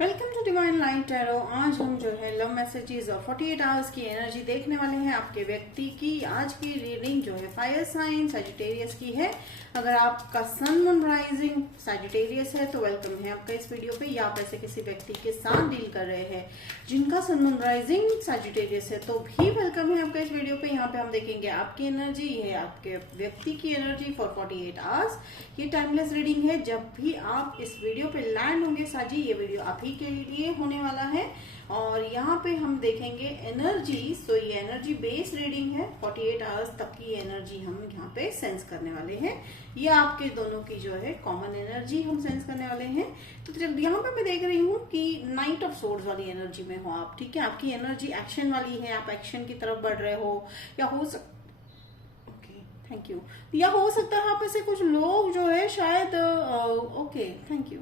Welcome to divine light tarot. आज हम जो है लव मैसेजेस और 48 आवर्स की एनर्जी देखने वाले हैं आपके व्यक्ति की। आज की रीडिंग जो है फायर साइन सजिटेरियस की है। अगर आपका सन मून राइजिंग सजिटेरियस है तो वेलकम है आपका इस वीडियो पे, या आप ऐसे किसी व्यक्ति के साथ डील कर रहे हैं जिनका सन मून राइजिंग सजिटेरियस है तो भी वेलकम है आपका इस वीडियो पे। यहाँ पे हम देखेंगे आपकी एनर्जी, ये है आपके व्यक्ति की एनर्जी फॉर 48 आवर्स। ये टाइमलेस रीडिंग है। जब भी आप इस वीडियो पे लैंड होंगे साजी, ये वीडियो आप ही के लिए होने वाला है। और यहाँ पे हम देखेंगे एनर्जी। सो ये एनर्जी बेस्ड रीडिंग है। 48 आवर्स तक की एनर्जी हम यहाँ पे सेंस करने वाले हैं। ये आपके दोनों की जो है कॉमन एनर्जी हम सेंस करने वाले हैं। तो यहाँ पे मैं देख रही हूँ कि नाइट ऑफ सोर्ड्स वाली एनर्जी में हो आप, ठीक है। आपकी एनर्जी एक्शन वाली है, आप एक्शन की तरफ बढ़ रहे हो, या हो थैंक यू, या हो सकता है आप ऐसे कुछ लोग जो है शायद ओके थैंक यू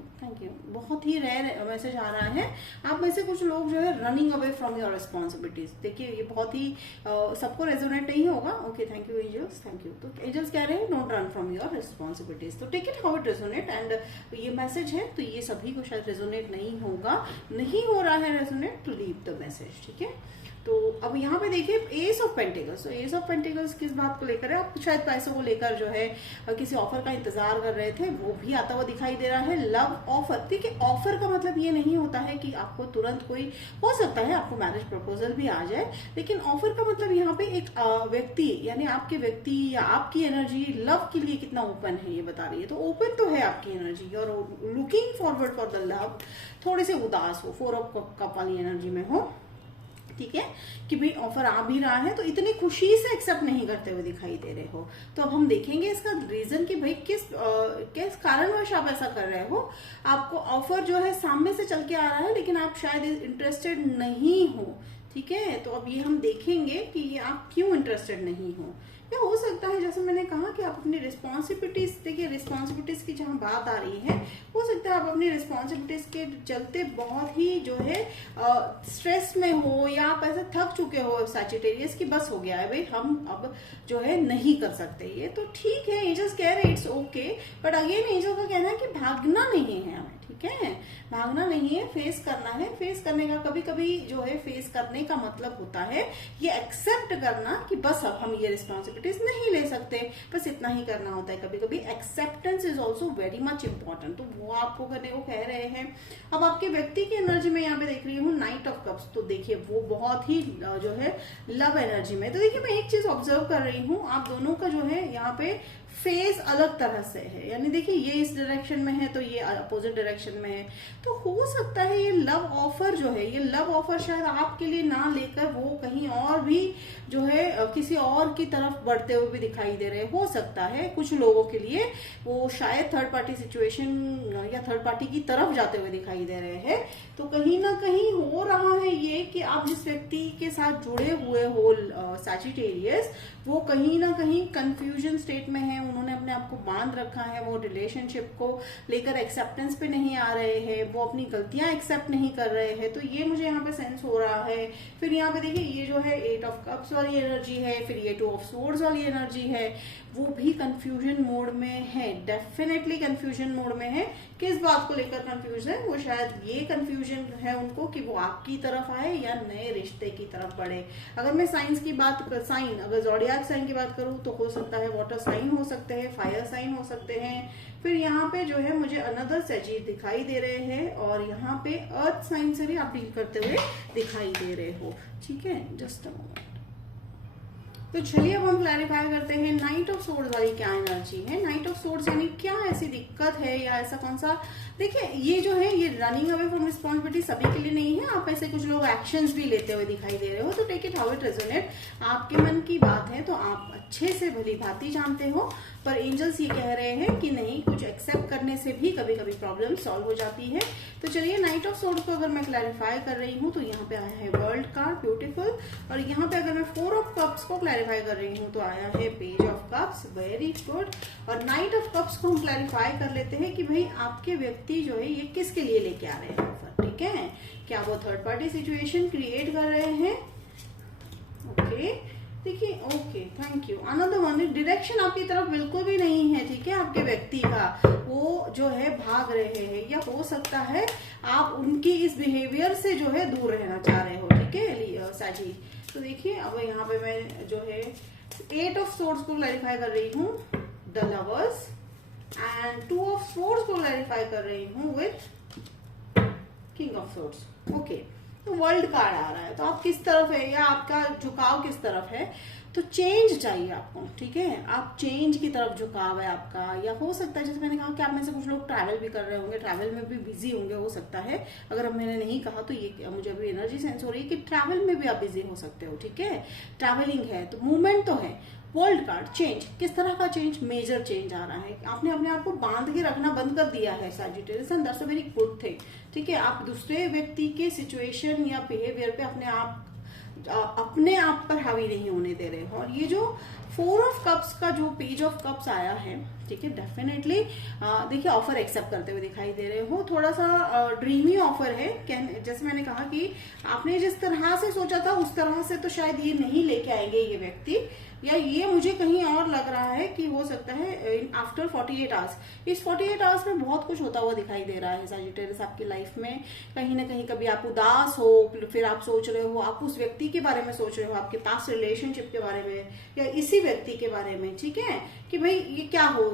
बहुत ही रेयर मैसेज आ रहा है। आप में से कुछ लोग जो है running away from your responsibilities. देखिए ये बहुत ही सबको रेजोनेट नहीं होगा। Okay thank you angels, thank you. तो एंजल्स कह रहे हैं don't run from your responsibilities. तो take it how it resonate. And ये मैसेज है तो ये सभी को शायद रेजोनेट नहीं होगा, नहीं हो रहा है resonate, to leave the message, ठीक है। तो अब यहाँ पे देखिए एस ऑफ पेंटिकल्स। तो एस ऑफ पेंटिकल्स किस बात को लेकर है? आप शायद पैसों को लेकर जो है किसी ऑफर का इंतजार कर रहे थे, वो भी आता हुआ दिखाई दे रहा है। लव ऑफर, ठीक है। ऑफर का मतलब ये नहीं होता है कि आपको तुरंत कोई, हो सकता है आपको मैरिज प्रपोजल भी आ जाए, लेकिन ऑफर का मतलब यहाँ पे एक व्यक्ति यानी आपके व्यक्ति या आपकी एनर्जी लव के लिए कितना ओपन है ये बता रही है। तो ओपन तो है आपकी एनर्जी और looking forward for the love. थोड़े से उदास हो, 4 ऑफ कप वाली एनर्जी में हो, ठीक है, कि भाई ऑफर आ भी रहा है तो इतनी खुशी से एक्सेप्ट नहीं करते हुए दिखाई दे रहे हो। तो अब हम देखेंगे इसका रीजन कि भाई किस कारणवश आप ऐसा कर रहे हो। आपको ऑफर जो है सामने से चल के आ रहा है लेकिन आप शायद इंटरेस्टेड नहीं हो, ठीक है। तो अब ये हम देखेंगे कि ये आप क्यों इंटरेस्टेड नहीं हो। या हो सकता है जैसे मैंने कहा कि आप अपनी रिस्पॉन्सिबिलिटीज, देखिए रिस्पॉन्सिबिलिटीज की जहां बात आ रही है, हो सकता है आप अपनी रिस्पॉन्सिबिलिटीज के चलते बहुत ही जो है स्ट्रेस में हो, या आप ऐसे थक चुके हो सैजिटेरियस की बस हो गया है भाई हम अब जो है नहीं कर सकते ये। तो ठीक है, एंजल्स कह रहे it's okay, but again angel का कहना है कि भागना नहीं है हमें, ठीक है। भागना नहीं है, फेस करना है। फेस करने का कभी कभी जो है फेस करने का मतलब होता है ये एक्सेप्ट करना कि बस अब हम ये रिस्पॉन्सिबिलिटीज नहीं ले सकते, बस इतना ही करना होता है। कभी कभी acceptance is also very much important. तो वो आपको करने को कह रहे हैं। अब आपके व्यक्ति की एनर्जी में यहाँ पे देख रही हूँ नाइट ऑफ कप्स। तो देखिए वो बहुत ही जो है लव एनर्जी में। तो देखिए मैं एक चीज ऑब्जर्व कर रही हूँ, आप दोनों का जो है यहाँ पे फेस अलग तरह से है। यानी देखिए ये इस डायरेक्शन में है तो ये अपोजिट डायरेक्शन में है। तो हो सकता है ये लव ऑफर जो है, ये लव ऑफर शायद आपके लिए ना लेकर वो कहीं और भी जो है किसी और की तरफ बढ़ते हुए भी दिखाई दे रहे। हो सकता है कुछ लोगों के लिए वो शायद थर्ड पार्टी सिचुएशन या थर्ड पार्टी की तरफ जाते हुए दिखाई दे रहे हैं। तो कहीं ना कहीं हो रहा है ये कि आप जिस व्यक्ति के साथ जुड़े हुए हो सैजिटेरियस, वो कहीं ना कहीं कंफ्यूजन स्टेट में है। उन्होंने अपने आप को बांध रखा है, वो रिलेशनशिप को लेकर एक्सेप्टेंस पे नहीं आ रहे हैं, वो अपनी गलतियां एक्सेप्ट नहीं कर रहे हैं। तो ये मुझे यहाँ पे सेंस हो रहा है। फिर यहाँ पे देखिए ये जो है 8 ऑफ कप्स वाली एनर्जी है, फिर ये 2 ऑफ सोर्ड्स वाली एनर्जी है, वो भी कंफ्यूजन मोड में है, डेफिनेटली कंफ्यूजन मोड में है। किस बात को लेकर कंफ्यूजन है? वो शायद ये कंफ्यूजन है उनको कि वो आपकी तरफ आए या नए रिश्ते की तरफ बढ़े। अगर मैं साइंस की बात साइन अगर ज़ोडिएक साइन की बात करूं तो हो सकता है वाटर साइन हो सकते हैं, फायर साइन हो सकते हैं। फिर यहाँ पे जो है मुझे अनदर सजीव दिखाई दे रहे हैं और यहाँ पे अर्थ साइन से भी आप डील करते हुए दिखाई दे रहे हो, ठीक है। Just a moment. तो चलिए अब हम क्लैरिफाई करते हैं नाइट ऑफ सोर्ड्स वाली क्या एनर्जी है। नाइट ऑफ सोर्ड्स यानी क्या ऐसी दिक्कत है या ऐसा कौन सा, देखिए ये जो है ये रनिंग अवे फ्रॉम रिस्पॉन्सिबिलिटी सभी के लिए नहीं है। आप ऐसे कुछ लोग एक्शंस भी लेते हुए दिखाई दे रहे हो। तो take it how it resonate. आपके मन की बात है तो आप अच्छे से भली भांति जानते हो, पर एंजल्स ये कह रहे हैं कि नहीं, कुछ एक्सेप्ट करने से भी कभी कभी प्रॉब्लम सॉल्व हो जाती है। तो चलिए नाइट ऑफ सोर्ड्स को अगर मैं क्लैरिफाई कर रही हूँ तो यहाँ पे आया है वर्ल्ड कार्ड, ब्यूटीफुल। और यहाँ पे अगर मैं 4 ऑफ कप्स को क्लैरिफाई कर रही हूँ तो आया है page of cups, very good. और नाइट ऑफ कप्स को हम क्लैरिफाई कर लेते हैं कि भाई आपके व्यक्ति जो है ये किसके लिए लेके आ रहे हैं ऑफर, ठीक है। क्या वो थर्ड पार्टी सिचुएशन क्रिएट कर रहे हैं? ओके देखिए okay, thank you. Another one, direction आपकी तरफ बिल्कुल भी नहीं है, ठीक है। आपके व्यक्ति का वो जो है भाग रहे हैं, या हो सकता है आप उनकी इस बिहेवियर से जो है दूर रहना चाह रहे हो, ठीक है साजी। तो देखिए अब यहाँ पे मैं जो है 8 ऑफ सोर्ड्स को क्लैरिफाई कर रही हूँ, the lovers, and 2 of swords को क्लैरिफाई कर रही हूँ with king of swords. Okay, तो वर्ल्ड कार्ड आ रहा है, तो आप किस तरफ है या आपका झुकाव किस तरफ है? तो चेंज चाहिए आपको, ठीक है। आप चेंज की तरफ झुकाव है आपका, या हो सकता है जैसे मैंने कहा कि आप में से कुछ लोग ट्रैवल भी कर रहे होंगे, ट्रैवल में भी बिजी होंगे, हो सकता है। अगर अब मैंने नहीं कहा तो ये मुझे अभी एनर्जी सेंस हो रही है कि ट्रैवल में भी आप बिजी हो सकते हो, ठीक है। ट्रैवलिंग है तो मूवमेंट तो है। वर्ल्ड कार्ड, चेंज, किस तरह का चेंज? मेजर चेंज आ रहा है। आपने अपने आप को बांध के रखना बंद कर दिया है Sagittarius, and that's a very good thing, ठीक है। आप दूसरे व्यक्ति के सिचुएशन या बिहेवियर पे अपने आप पर हावी नहीं होने दे रहे हो। और ये जो 4 ऑफ कप्स का जो पेज ऑफ कप्स आया है, ठीक है, डेफिनेटली देखिए ऑफर एक्सेप्ट करते हुए दिखाई दे रहे हो। थोड़ा सा ड्रीमी ऑफर है, जैसे मैंने कहा कि आपने जिस तरह से सोचा था उस तरह से तो शायद ये नहीं लेके आएंगे ये व्यक्ति, या ये मुझे कहीं और लग रहा है कि हो सकता है आफ्टर 48 आवर्स, इस 48 आवर्स में बहुत कुछ होता हुआ दिखाई दे रहा है सैजिटेरियस आपकी लाइफ में। कहीं ना कहीं कभी आप उदास हो, फिर आप सोच रहे हो, आप उस व्यक्ति के बारे में सोच रहे हो, आपके पास रिलेशनशिप के बारे में या इसी व्यक्ति के बारे में, ठीक है, कि भाई ये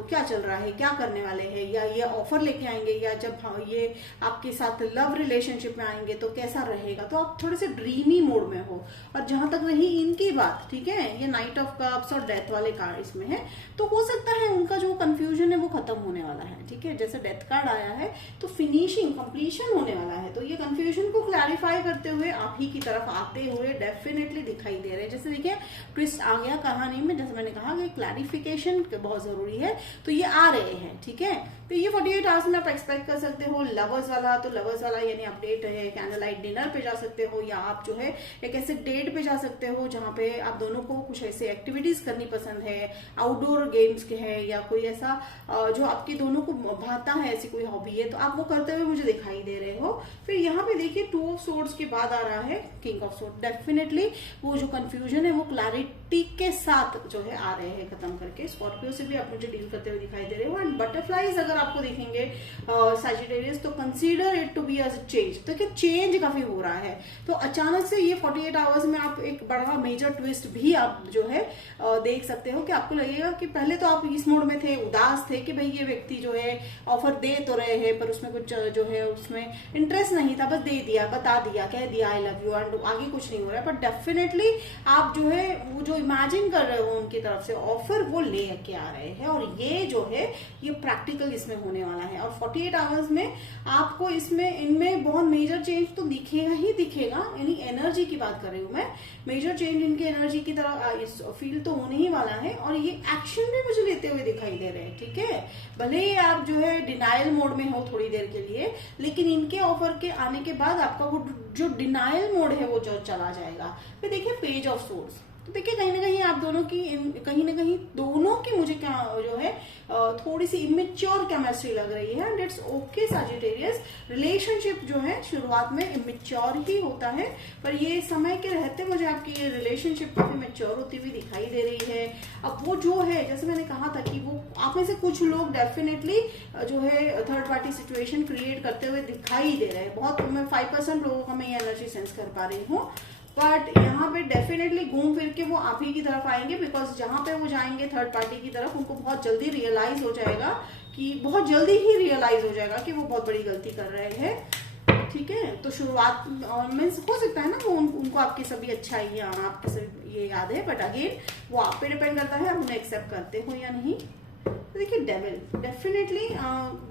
क्या चल रहा है, क्या करने वाले हैं, या ये ऑफर लेके आएंगे, या जब ये आपके साथ लव रिलेशनशिप में आएंगे तो कैसा रहेगा। तो आप थोड़े से ड्रीमी मोड में हो। और जहां तक रही इनकी बात, ठीक है, ये नाइट ऑफ कप्स और डेथ वाले कार्ड इसमें है, तो हो सकता है उनका जो कंफ्यूजन है वो खत्म होने वाला है, ठीक है। जैसे डेथ कार्ड आया है तो फिनिशिंग, कंप्लीशन होने वाला है, तो ये कंफ्यूजन को क्लैरिफाई करते हुए आप ही की तरफ आते हुए डेफिनेटली दिखाई दे रहे हैं। जैसे देखिए ट्विस्ट आ गया कहानी में, जैसे मैंने कहा कि क्लैरिफिकेशन बहुत जरूरी है, तो ये आ रहे हैं, ठीक है। तो ये 48 आवर्स में आप एक्सपेक्ट कर सकते हो। लवर्स वाला, तो लवर्स वाला यानी अपडेट है, कैंडल लाइट डिनर पे जा सकते हो, या आप जो है एक ऐसे डेट पे जा सकते हो जहां पे आप दोनों को कुछ ऐसे एक्टिविटीज करनी पसंद है, आउटडोर गेम्स के है, या कोई ऐसा जो आपके दोनों को भाता है, ऐसी कोई हॉबी है, तो आप वो करते हुए मुझे दिखाई दे रहे हो। फिर यहाँ पे देखिए 2 ऑफ सोर्ड्स के बाद आ रहा है किंग ऑफ सोर्ड। डेफिनेटली वो जो कंफ्यूजन है वो क्लैरिटी के साथ जो है आ रहे हैं खत्म करके। स्कॉर्पियो से भी आप मुझे डील करते हुए दिखाई दे रहे हो। एंड बटरफ्लाईज अगर आपको दिखेंगे सैजिटेरियस, तो consider it to be as change, तो क्या चेंज काफी हो रहा है। तो अचानक से ये 48 आवर्स में आप एक बड़ा मेजर ट्विस्ट भी आप जो है देख सकते हो, कि आपको लगेगा कि पहले तो आप इस मोड में थे, उदास थे कि भाई ये व्यक्ति जो है ऑफर दे तो रहे हैं पर उसमें कुछ जो है उसमें इंटरेस्ट नहीं था, बस दे दिया, बता दिया, कह दिया आई लव यू, एंड आगे कुछ नहीं हो रहा है। पर डेफिनेटली आप जो है वो जो इमेजिन कर रहे हो उनकी तरफ से ऑफर, वो ले के आ रहे हैं, और ये जो है ये प्रैक्टिकल इसमें होने वाला है। और 48 आवर्स में आपको इनमें बहुत मेजर चेंज तो दिखेगा ही दिखेगा, यानी एनर्जी की बात कर रही हूँ मैं। मेजर चेंज इनके एनर्जी की तरह फील तो होने ही वाला है, और ये एक्शन भी मुझे लेते हुए दिखाई दे रहे हैं, ठीक है। भले ही आप जो है डिनायल मोड में हो थोड़ी देर के लिए, लेकिन इनके ऑफर के आने के बाद आपका वो जो डिनायल मोड है वो जो चला जाएगा। फिर देखिए पेज ऑफ सोर्ड्स, तो देखिए कहीं ना कहीं आप दोनों की दोनों की मुझे क्या जो है थोड़ी सी इमेच्योर केमिस्ट्री लग रही है। And it's okay Sagittarius, relationship जो है शुरुआत में इमेच्योर ही होता है, पर ये समय के रहते मुझे आपकी ये रिलेशनशिप काफी मैच्योर होती हुई दिखाई दे रही है। अब वो जो है जैसे मैंने कहा था कि वो आप में से कुछ लोग डेफिनेटली जो है थर्ड पार्टी सिचुएशन क्रिएट करते हुए दिखाई दे रहे हैं। बहुत मैं 5% लोगों का मैं ये एनर्जी सेंस कर पा रही हूँ, बट यहाँ पे डेफिनेटली घूम फिर के वो आप ही की तरफ आएंगे, बिकॉज जहां पे वो जाएंगे थर्ड पार्टी की तरफ, उनको बहुत जल्दी रियलाइज हो जाएगा कि वो बहुत बड़ी गलती कर रहे हैं, ठीक है। तो शुरुआत में हो सकता है ना वो उनको आपकी सभी अच्छाइयाँ, आपके सभी ये याद है, बट अगेन वो आप पे डिपेंड करता है आप उन्हें एक्सेप्ट करते हो या नहीं। तो देखिए डेविल, डेफिनेटली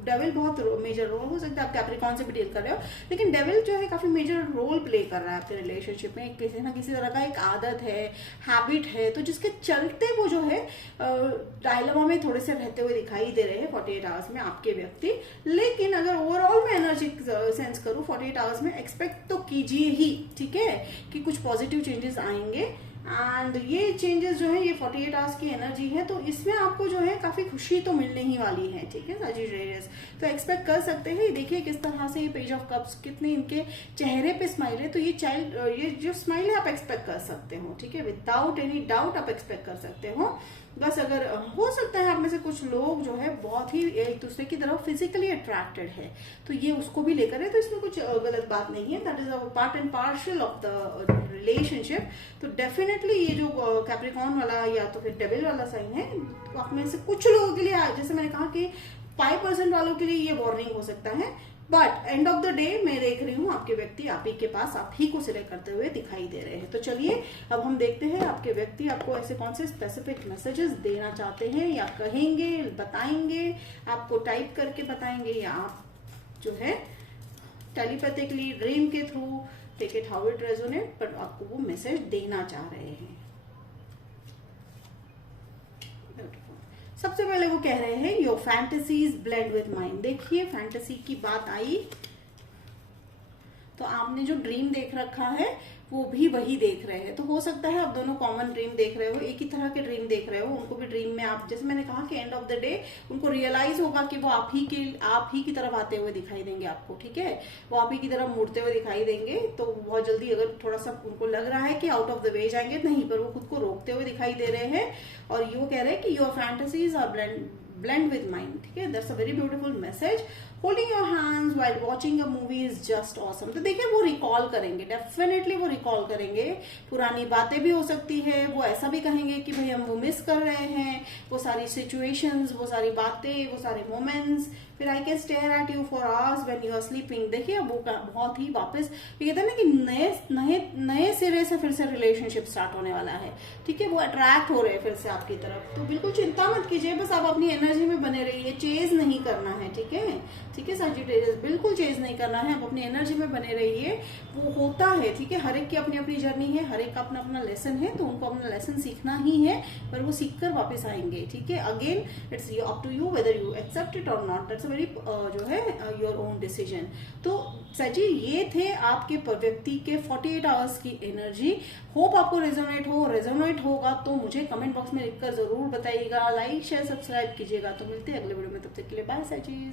डेविल बहुत मेजर रोल हो सकता है, आप कैप्रिकॉर्न से भी डील कर रहे हो, लेकिन डेविल जो है काफी मेजर रोल प्ले कर रहा है आपके रिलेशनशिप में। किसी ना किसी तरह का एक आदत है, हैबिट है, तो जिसके चलते वो जो है डायलेमा में थोड़े से रहते हुए दिखाई दे रहे हैं 48 आवर्स में आपके व्यक्ति। लेकिन अगर ओवरऑल में एनर्जी सेंस करूँ 48 आवर्स में एक्सपेक्ट तो कीजिए ही, ठीक है, कि कुछ पॉजिटिव चेंजेस आएंगे। एंड ये चेंजेस जो है ये 48 आवर्स की एनर्जी है, तो इसमें आपको जो है काफी खुशी तो मिलने ही वाली है, ठीक है सजिटेरियस। तो एक्सपेक्ट कर सकते हैं, देखिए किस तरह से ये पेज ऑफ कप्स कितने इनके चेहरे पे स्माइल है, तो ये जो स्माइल है आप एक्सपेक्ट कर सकते हो, ठीक है, विदाउट एनी डाउट आप एक्सपेक्ट कर सकते हो। बस अगर हो सकता है आप में से कुछ लोग जो है बहुत ही एक दूसरे की तरफ फिजिकली अट्रैक्टेड है, तो ये उसको भी लेकर है, तो इसमें कुछ गलत बात नहीं है, that is a part and partial of the relationship. तो डेफिनेटली ये जो कैप्रिकॉर्न वाला या तो फिर डेविल वाला साइन है, तो आप में से कुछ लोगों के लिए, जैसे मैंने कहा कि 5% वालों के लिए ये वार्निंग हो सकता है, but end of the day मैं देख रही हूँ आपके व्यक्ति आप ही के पास आप ही को सिलेक्ट करते हुए दिखाई दे रहे हैं। तो चलिए अब हम देखते हैं आपके व्यक्ति आपको ऐसे कौन से स्पेसिफिक मैसेजेस देना चाहते हैं, या कहेंगे, बताएंगे, आपको टाइप करके बताएंगे, या आप जो है टेलीपैथिकली ड्रीम के through, take it how it resonate, पर आपको वो मैसेज देना चाह रहे हैं। सबसे पहले वो कह रहे हैं your fantasies blend with mind. देखिए फैंटेसी की बात आई तो आपने जो ड्रीम देख रखा है वो भी वही देख रहे हैं, तो हो सकता है आप दोनों कॉमन ड्रीम देख रहे हो, एक ही तरह के ड्रीम देख रहे हो, उनको भी ड्रीम में आप, जैसे मैंने कहा कि एंड ऑफ द डे उनको रियलाइज होगा कि वो आप ही की तरफ आते हुए दिखाई देंगे आपको, ठीक है, वो आप ही की तरफ मुड़ते हुए दिखाई देंगे। तो बहुत जल्दी अगर थोड़ा सा उनको लग रहा है कि आउट ऑफ द वे जाएंगे, नहीं, पर वो खुद को रोकते हुए दिखाई दे रहे हैं, और ये कह रहे हैं कि your fantasies are blend with mine, ठीक है, that's a very beautiful message. Holding your hands while watching a movie is just awesome. तो देखिए वो रिकॉल करेंगे, डेफिनेटली वो रिकॉल करेंगे, पुरानी बातें भी हो सकती है, वो ऐसा भी कहेंगे कि भाई हम वो मिस कर रहे हैं, वो सारी सिचुएशंस, वो सारी बातें, वो सारे मोमेंट्स। फिर I can stare at you for hours when you are sleeping. देखिए वो बहुत ही वापस ये कहते हैं ना कि नए सिरे से फिर से रिलेशनशिप स्टार्ट होने वाला है, ठीक है, वो अट्रैक्ट हो रहे हैं फिर से आपकी तरफ। तो बिल्कुल चिंता मत कीजिए, बस आप अपनी एनर्जी में बने रहिए, चेज नहीं करना है, ठीक है, ठीक है सजिटेरियस, बिल्कुल चेज नहीं करना है, आप अपनी एनर्जी में बने रहिए। वो होता है, ठीक है, हर एक की अपनी अपनी जर्नी है, हर एक का अपना अपना लेसन है, तो उनको अपना लेसन सीखना ही है, पर वो सीख कर वापस आएंगे, ठीक है। Again it's up to you whether you accept it और नॉट, दैट्स वेरी जो है योर ओन डिसीजन। तो सर जी ये थे आपके व्यक्ति के 48 आवर्स की एनर्जी। होप आपको रेजोनेट होगा तो मुझे कमेंट बॉक्स में लिखकर जरूर बताइएगा, लाइक शेयर सब्सक्राइब कीजिएगा। तो मिलते हैं अगले वीडियो में, तब तक के लिए बाय सर जी।